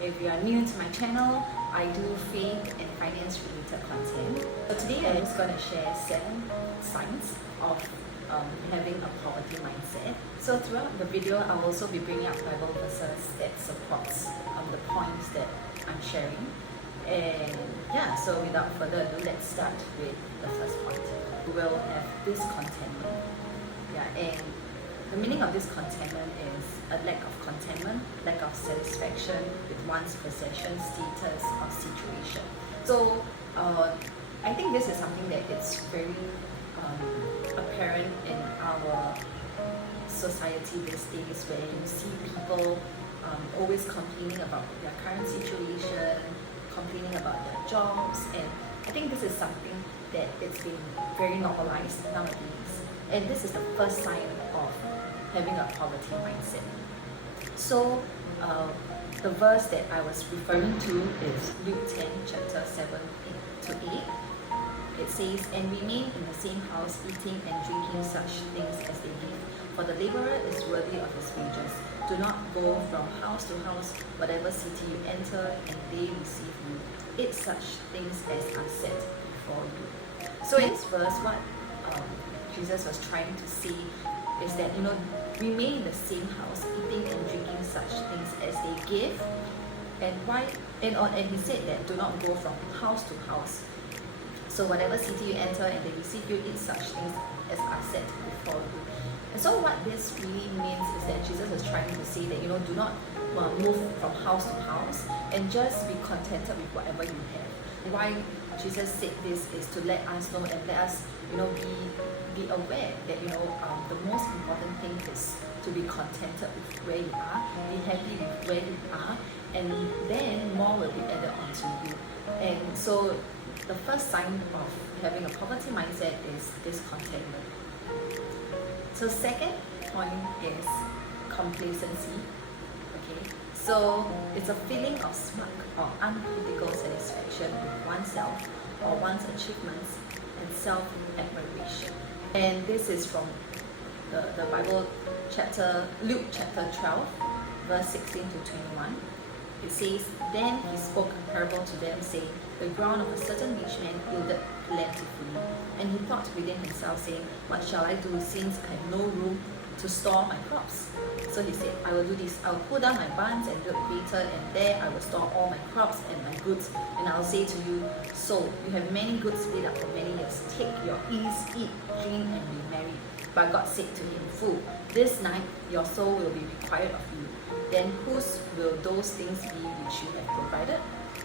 If you are new to my channel, I do faith and finance related content. So today I'm just going to share 7 signs of having a poverty mindset. So throughout the video, I'll also be bringing up Bible verses that supports the points that I'm sharing. And yeah, so without further ado, let's start with the first point. We will have discontentment. And the meaning of discontentment is a lack of contentment, lack of satisfaction with one's possession, status, or situation. So I think this is something that it's very apparent in our society these days, where you see people always complaining about their current situation, complaining about their jobs, and I think this is something that it's been very normalized nowadays. And this is the first sign of having a poverty mindset. So the verse that I was referring to is Luke 10, chapter 7 to 8. It says, "And remain in the same house, eating and drinking such things as they give, for the laborer is worthy of his wages. Do not go from house to house, whatever city you enter, and they receive you. Eat such things as are set before you." So in this verse, what Jesus was trying to say is that, remain in the same house, eating and drinking such things as they give. And he said that do not go from house to house. So whatever city you enter and they receive you, eat such things as are set before you. And so what this really means is that Jesus is trying to say that, do not move from house to house and just be contented with whatever you have. Why Jesus said this is to let us know and let us, be aware that, the most important thing is to be contented with where you are, be happy with where you are, and then more will be added onto you. And so the first sign of having a poverty mindset is discontentment. So second point is complacency. Okay, so it's a feeling of smug or uncritical satisfaction with oneself or one's achievements and self-admiration. And this is from the Bible chapter, Luke chapter 12, verse 16 to 21. It says, "Then he spoke a parable to them, saying, The ground of a certain rich man yielded plentifully. And he thought within himself, saying, What shall I do, since I have no room to store my crops? So he said, I will do this. I will pull down my barns and build greater, and there I will store all my crops and my goods. And I will say to you, So you have many goods laid up for many years. Take your ease, eat, drink, and be merry. But God said to him, Fool, this night your soul will be required of you. Then whose will those things be which you have provided?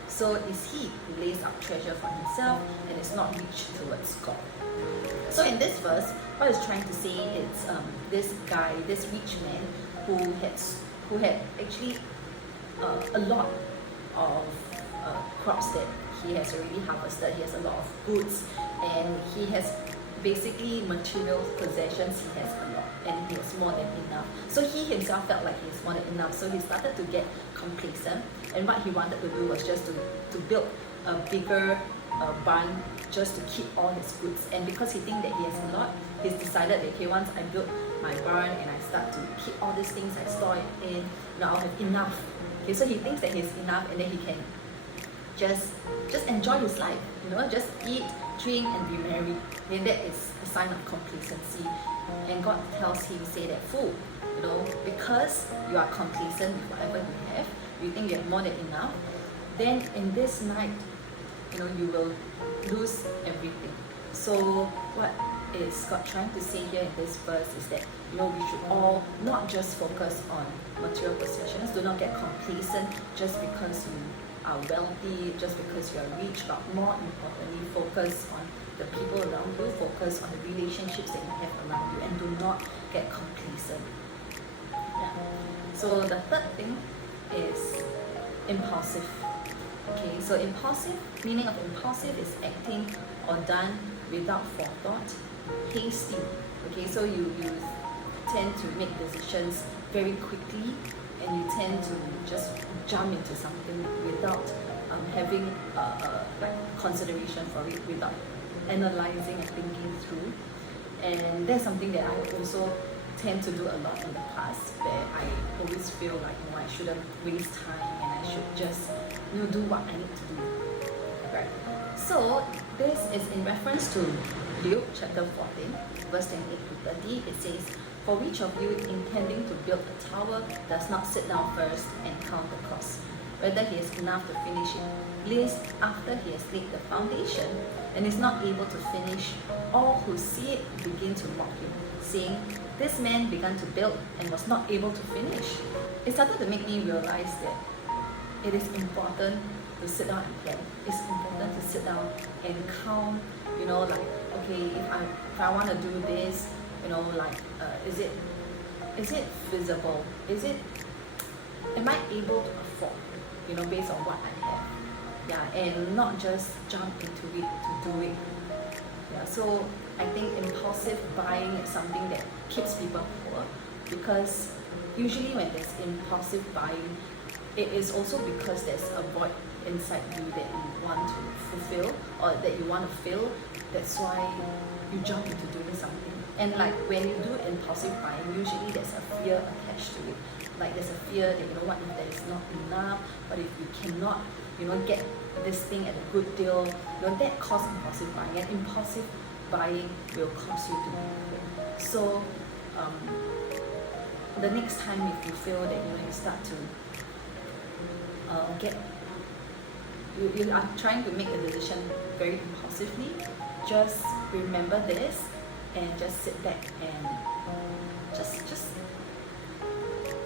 So is he who lays up treasure for himself and is not rich towards God." So in this verse, what it's trying to say is this guy, this rich man, who had actually a lot of crops that he has already harvested. He has a lot of goods, and he has basically material possessions. He has a lot, and he has more than enough. So he himself felt like he has more than enough. So he started to get complacent, and what he wanted to do was just to build a bigger barn just to keep all his goods. And because he thinks that he has a lot, he's decided that, okay, once I build my barn and I start to keep all these things, I store it in, I'll have enough. Okay, so he thinks that he has enough, and then he can just enjoy his life, just eat, drink, and be merry. And that is a sign of complacency. And God tells him, say that, "Fool, because you are complacent with whatever you have, you think you have more than enough, then in this night, you will lose everything." So what is God trying to say here in this verse is that, we should all not just focus on material possessions. Do not get complacent just because you are wealthy, just because you are rich, but more importantly, focus on the people around you, focus on the relationships that you have around you, and do not get complacent. So the third thing is impulsive. Okay, so impulsive, meaning of impulsive is acting or done without forethought, hasty. Okay, so you tend to make decisions very quickly, and you tend to just jump into something without having consideration for it, without analyzing and thinking through. And that's something that I also tend to do a lot in the past, where I always feel like I shouldn't waste time, and I I should just do what I need to do. Right. So this is in reference to Luke chapter 14, verse 28 to 30. It says, "For which of you intending to build a tower does not sit down first and count the cost, whether he has enough to finish it, lest after he has laid the foundation and is not able to finish, all who see it begin to mock him, saying, this man began to build and was not able to finish." It started to make me realize that it is important to sit down and plan. It's important to sit down and count, like, okay, if I want to do this, is it feasible? Am I able to afford, based on what I have? Yeah, and not just jump into it to do it. Yeah, so I think impulsive buying is something that keeps people poor, because usually when there's impulsive buying, it is also because there's a void inside you that you want to fulfill or that you want to fill. That's why you jump into doing something. And like when you do impulsive buying, usually there's a fear attached to it. Like there's a fear that, what if there is not enough, what if you cannot, get this thing at a good deal, that causes impulsive buying, and impulsive buying will cause you to be poor. So the next time if you feel that you start to you are trying to make a decision very impulsively, just remember this and just sit back and just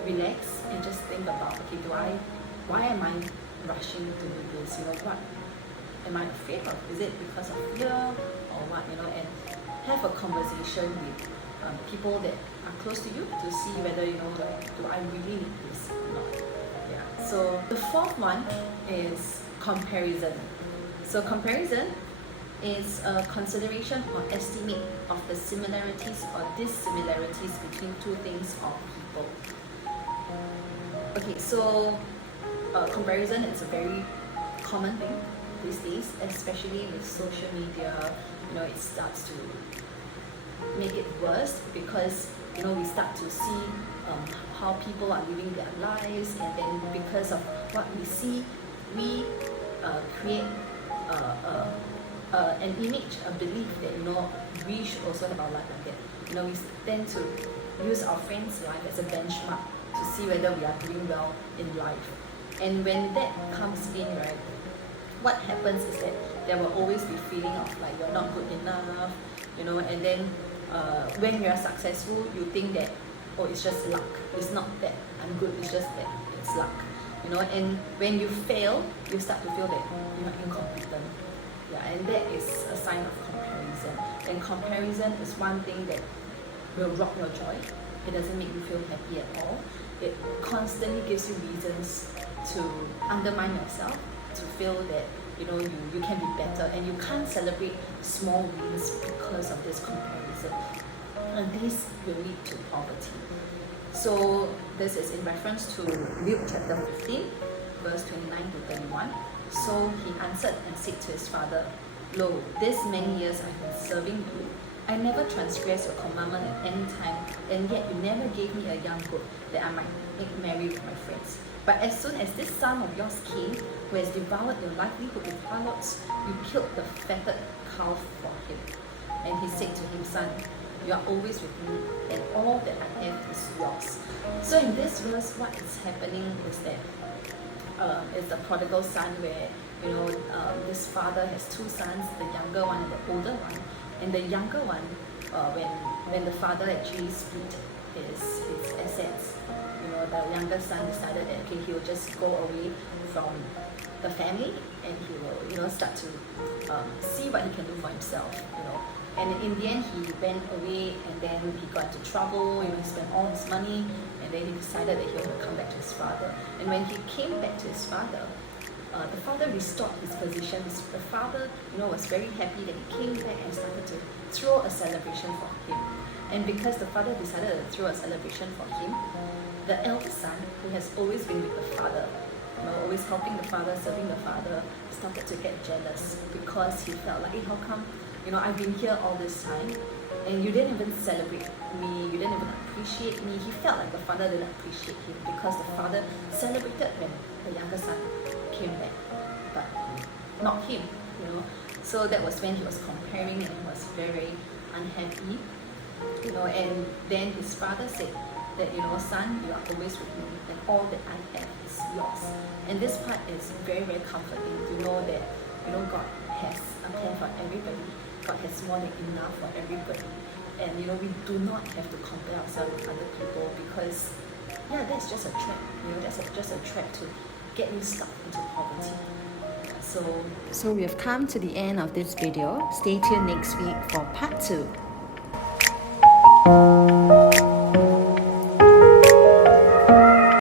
relax and just think about, okay, why am I rushing to do this? What am I afraid of? Is it because of fear or what? And have a conversation with people that are close to you to see whether, do I really need this or not? Yeah. So the fourth one is comparison. So comparison is a consideration or estimate of the similarities or dissimilarities between two things or people. Okay, so comparison is a very common thing these days, especially with social media. It starts to make it worse because we start to see how people are living their lives, and then because of what we see, we create an image, a belief that we should also have our life like that. We tend to use our friends' life as a benchmark to see whether we are doing well in life. And when that comes in, right, what happens is that there will always be feeling of like you're not good enough, and then when you're successful, you think that, oh, it's just luck. It's not that I'm good, it's just that it's luck. And when you fail, you start to feel that you're incompetent. Yeah, and that is a sign of comparison. And comparison is one thing that will rock your joy. It doesn't make you feel happy at all. It constantly gives you reasons to undermine yourself, to feel that you can be better, and you can't celebrate small wins because of this comparison. And this will lead to poverty. So this is in reference to Luke chapter 15, verse 29 to 31. So he answered and said to his father, "Lo, this many years I've been serving you. I never transgressed your commandment at any time, and yet you never gave me a young goat that I might make merry with my friends. But as soon as this son of yours came, who has devoured your livelihood with harlots, you killed the fatted calf for him." And he said to him, "Son, you are always with me, and all that I have is yours." So in this verse, what is happening is that it's the prodigal son, where this father has two sons, the younger one and the older one. And the younger one, when the father actually split his assets, the younger son decided that okay, he will just go away from the family, and he will start to see what he can do for himself. And in the end, he went away, and then he got into trouble. He spent all his money, and then he decided that he was going to come back to his father. And when he came back to his father, the father restored his position. The father, was very happy that he came back and started to throw a celebration for him. And because the father decided to throw a celebration for him, the eldest son, who has always been with the father, always helping the father, serving the father, started to get jealous because he felt like, hey, how come, I've been here all this time and you didn't even celebrate me, you didn't even appreciate me. He felt like the father didn't appreciate him because the father celebrated when her younger son came back, but not him, you know. So that was when he was comparing and was very unhappy, you know. And then his father said that, you know, son, you are always with me, and all that I have is yours. And this part is very, very comforting to know that, you know, God has a plan for everybody. God has more than enough for everybody. And, you know, we do not have to compare ourselves with other people, because, yeah, that's just a trap. You know, that's just a trap to get you stuck into poverty. So we have come to the end of this video. Stay tuned next week for part 2.